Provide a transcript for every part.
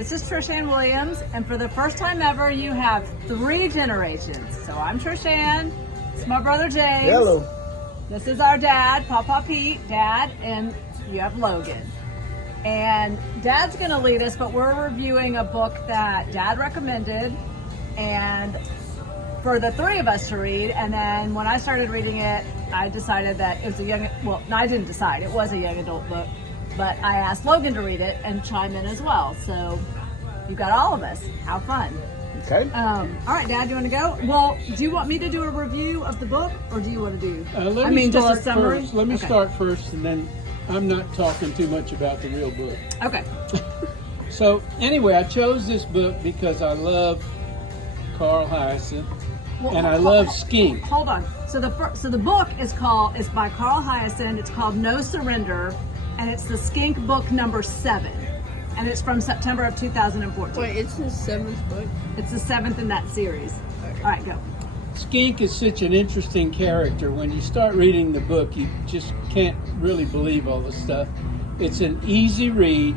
This is Trishann Williams, and for the first time ever, you have 3 generations. So I'm Trishann, it's my brother James. Hello. This is our dad, Papa Pete, Dad, and you have Logan. And Dad's gonna lead us, but we're reviewing a book that Dad recommended, and for the 3 of us to read. And then when I started reading it, I decided that it was I didn't decide, it was a young adult book, but I asked Logan to read it and chime in as well. So you got all of us. How fun. Okay. All right, Dad, do you want to go? Well, do you want me to do a review of the book, or do you want to do, just a summary? Let me start first, and then I'm not talking too much about the real book. Okay. So anyway, I chose this book because I love Carl Haaisan, and I love Skink. Hold on. So the book is by Carl Haaisan. It's called No Surrender, and it's the Skink book number 7, and it's from September of 2014. Wait, it's his 7th book? It's the 7th in that series. Okay. All right, go. Skink is such an interesting character. When you start reading the book, you just can't really believe all the stuff. It's an easy read.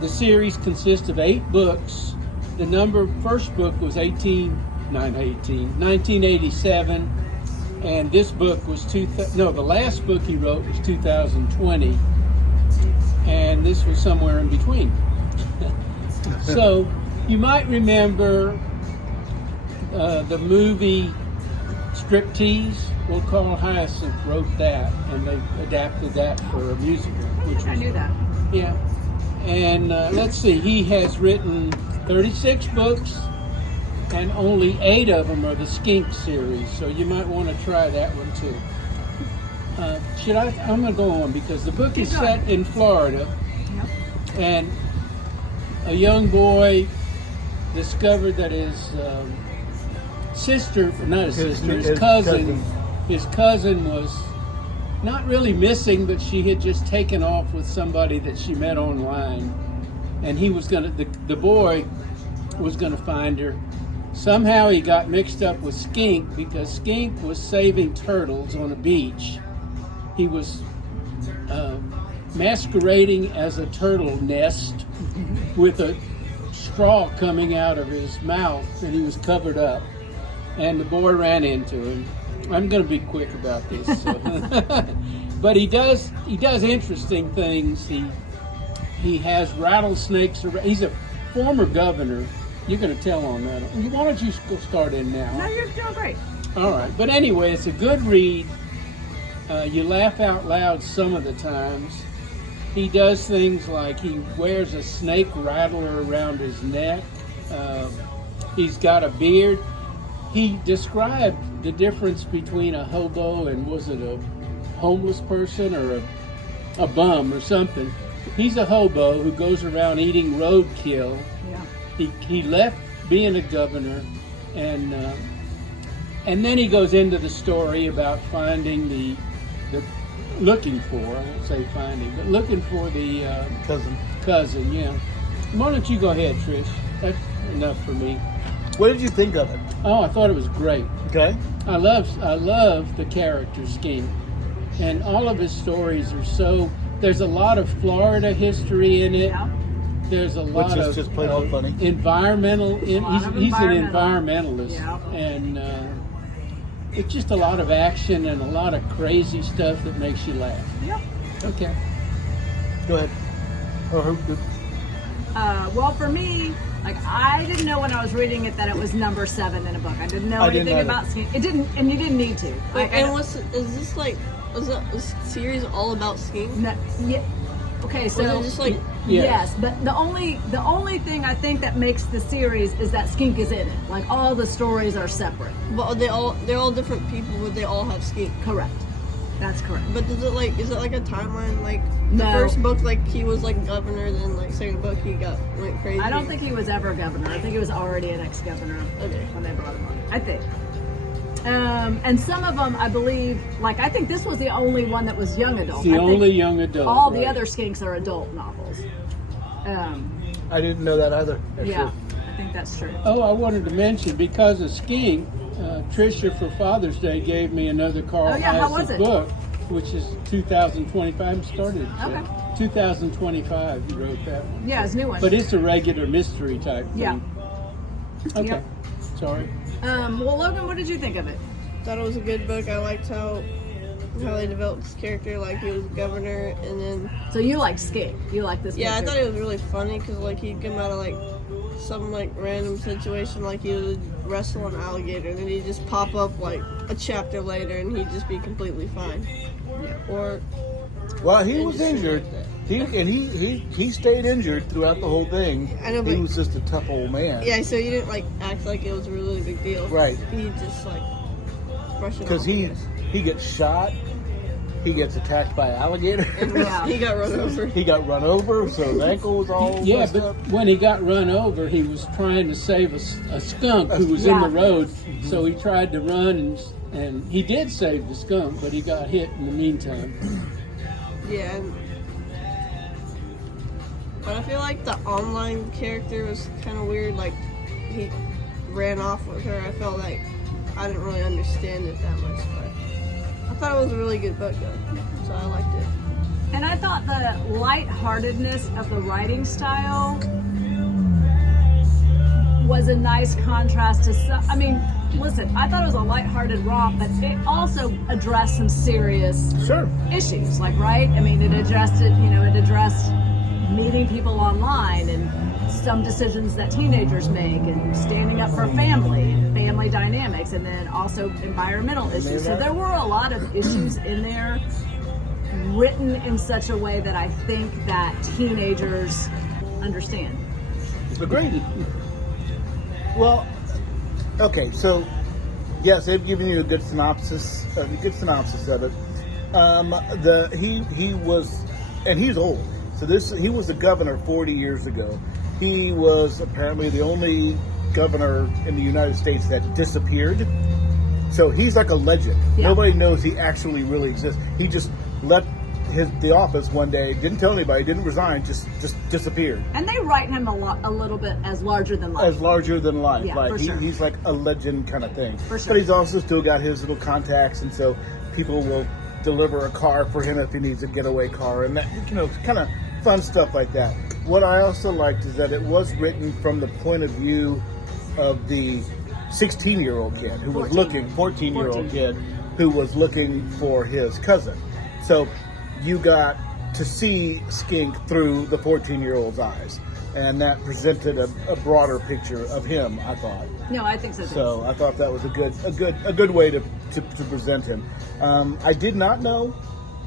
The series consists of 8 books. The first book was 1987, and this book was the last book he wrote was 2020, and this was somewhere in between. So you might remember the movie Striptease. Well, Carl Haaisan wrote that, and they adapted that for a musical. I knew that. Yeah. And let's see, he has written 36 books, and only 8 of them are the Skink series, so you might want to try that one too. I'm going to go on because the book is set in Florida, and a young boy discovered that his cousin was not really missing, but she had just taken off with somebody that she met online, and the boy was gonna find her. Somehow he got mixed up with Skink because Skink was saving turtles on a beach. He was masquerading as a turtle nest with a straw coming out of his mouth, and he was covered up, and the boy ran into him. I'm going to be quick about this. So. But he does interesting things. He has rattlesnakes around. He's a former governor. You're going to tell on that. Why don't you go start in now? No, you're doing great. All right. But anyway, it's a good read. You laugh out loud some of the times. He does things like he wears a snake rattler around his neck. He's got a beard. He described the difference between a hobo and, was it a homeless person or a bum or something? He's a hobo who goes around eating roadkill. Yeah. He left being a governor, and then he goes into the story about finding looking for the cousin. Yeah. Why don't you go ahead, Trish? That's enough for me. What did you think of it? Oh, I thought it was great. Okay. I love the character Skink, and all of his stories are so. There's a lot of Florida history in it. Yeah. There's a lot Which is of just plain old funny. Environmental. He's an environmentalist, Yeah. and it's just a lot of action and a lot of crazy stuff that makes you laugh. Yep. Okay. Go ahead. Well, for me, I didn't know when I was reading it that it was number 7 in a book. I didn't know anything about Skink. It didn't, and you didn't need to. Wait, is the series all about Skink? No, yeah. Okay, so Was it just like yes, but the only thing I think that makes the series is that Skink is in it. Like all the stories are separate. But they're all different people, but they all have Skink. Correct. That's correct. But is it like a timeline? Like the No. first book, like he was like governor, then like second book he went crazy. I don't think he was ever governor. I think he was already an ex-governor Okay. when they brought him on. I think. And some of them, I believe, I think this was the only one that was young adult. The only young adult. All the right. other Skinks are adult novels. I didn't know that either. Actually. Yeah, I think that's true. Oh, I wanted to mention, because of Skink, Tricia for Father's Day gave me another Carl Oh, yeah, how was Haaisan it? book, which is 2025 started. So. Okay. 2025 he wrote that one. Yeah, it's a new one. But it's a regular mystery type thing. Yeah. Okay. Yep. Sorry. Well, Logan, what did you think of it? Thought it was a good book. I liked how they developed his character, like he was a governor, and then So you liked Skink. You liked this yeah, I character. thought it was really funny because like he'd come out of like some like random situation, like he would wrestle an alligator, and then he'd just pop up like a chapter later, and he'd just be completely fine. Or Well, he was injured. He stayed injured throughout the whole thing. I know, He but- was just a tough old man. yeah, so he didn't like act like it was a really big deal. Right. He just like brush it Because off, I guess. he gets shot. He gets attacked by an alligator. And Yeah. he got run over. He got run over, so his ankle was all Yeah, messed but up. when he got run over, he was trying to save a skunk who was in the Yeah. road. So he tried to run, and he did save the skunk, but he got hit in the meantime. Yeah. But I feel like the online character was kind of weird. Like he ran off with her. I felt like I didn't really understand it that much, but I thought it was a really good book though, so I liked it. And I thought the lightheartedness of the writing style was a nice contrast to some. I mean, listen, I thought it was a lighthearted romp, but it also addressed some serious Sure. issues. Like, right? I mean, it addressed meeting people online and some decisions that teenagers make and standing up for family and family dynamics, and then also environmental issues. So there were a lot of issues in there written in such a way that I think that teenagers understand. Agreed. Well, okay, so yes, they've given you a good synopsis of it. He was, and he's old. So he was the governor 40 years ago. He was apparently the only governor in the United States that disappeared. So he's like a legend. Yeah. Nobody knows he actually really exists. He just left the office one day, didn't tell anybody, didn't resign, just disappeared. And they write him a little bit as larger than life. As larger than life. Yeah, like for sure. he's like a legend kind of thing. For sure. But he's also still got his little contacts, and so people will deliver a car for him if he needs a getaway car, and that, kind of fun stuff like that. What I also liked is that it was written from the point of view of the 16-year-old kid who was 14-year-old kid who was looking for his cousin. So you got to see Skink through the 14-year-old's eyes, and that presented a broader picture of him, I thought. No, I think so too. So I thought that was a good way to present him. I did not know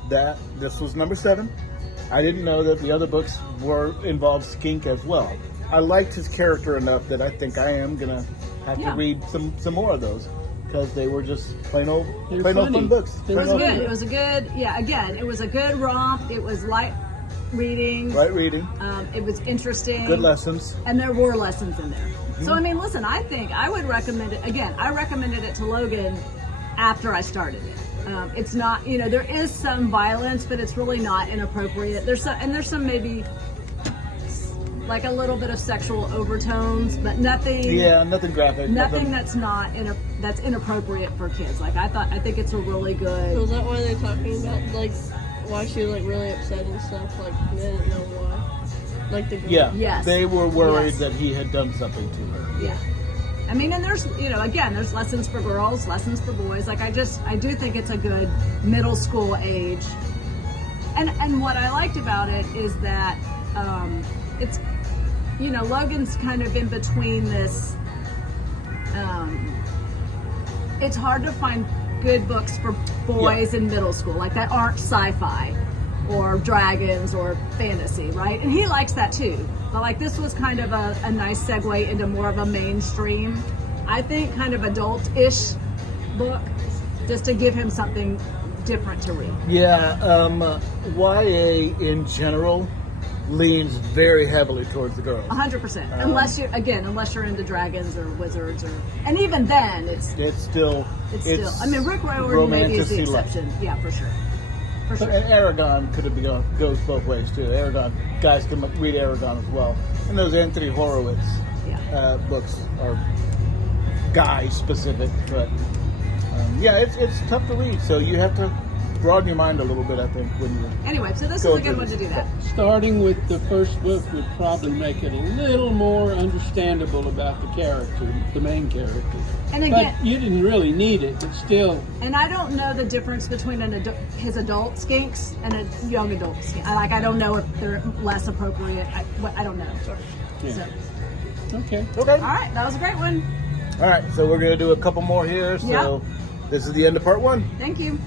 that this was number 7. I didn't know that the other books involved Skink as well. I liked his character enough that I think I am gonna have to read some more of those, because they were just plain old fun books. It was good. It was a good, it was a good romp. It was light reading. Light reading. It was interesting. Good lessons. And there were lessons in there. So, I mean, listen, I think I would recommend it. Again, I recommended it to Logan after I started it. It's not, there is some violence, but it's really not inappropriate. There's some maybe like a little bit of sexual overtones, but nothing. Yeah, nothing graphic. Nothing that's not that's inappropriate for kids. Like I think it's a really good. So is that why they're talking about like why she was like really upset and stuff? Like they didn't know why. Like the girl. Yeah. Yes. They were worried Yes. that he had done something to her. Yeah. I mean, and there's, again, there's lessons for girls, lessons for boys. Like, I do think it's a good middle school age. And what I liked about it is that it's, Logan's kind of in between this. It's hard to find good books for boys in middle school, like that aren't sci-fi or dragons or fantasy, right? And he likes that too. But like this was kind of a nice segue into more of a mainstream, I think, kind of adult-ish book, just to give him something different to read. Yeah, YA in general leans very heavily towards the girls. 100%. Unless you're into dragons or wizards, and even then, it's still. I mean, Rick Riordan maybe is the exception. Yeah, for sure. For sure. And Aragon goes both ways too. Guys can read Aragon as well. And those Anthony Horowitz books are guy specific, but it's tough to read. So you have to broaden your mind a little bit, I think, when you. Anyway, so this Go is a good through one to this. do that. Starting with the first book would probably make it a little more understandable about the character, the main character. And again, But you didn't really need it, but still, and I don't know the difference between his adult skinks and a young adult skink. I don't know if they're less appropriate. I don't know. yeah. So, Okay. Okay. all right, that was a great one. All right, so we're going to do a couple more here. So Yep. this is the end of part 1. Thank you.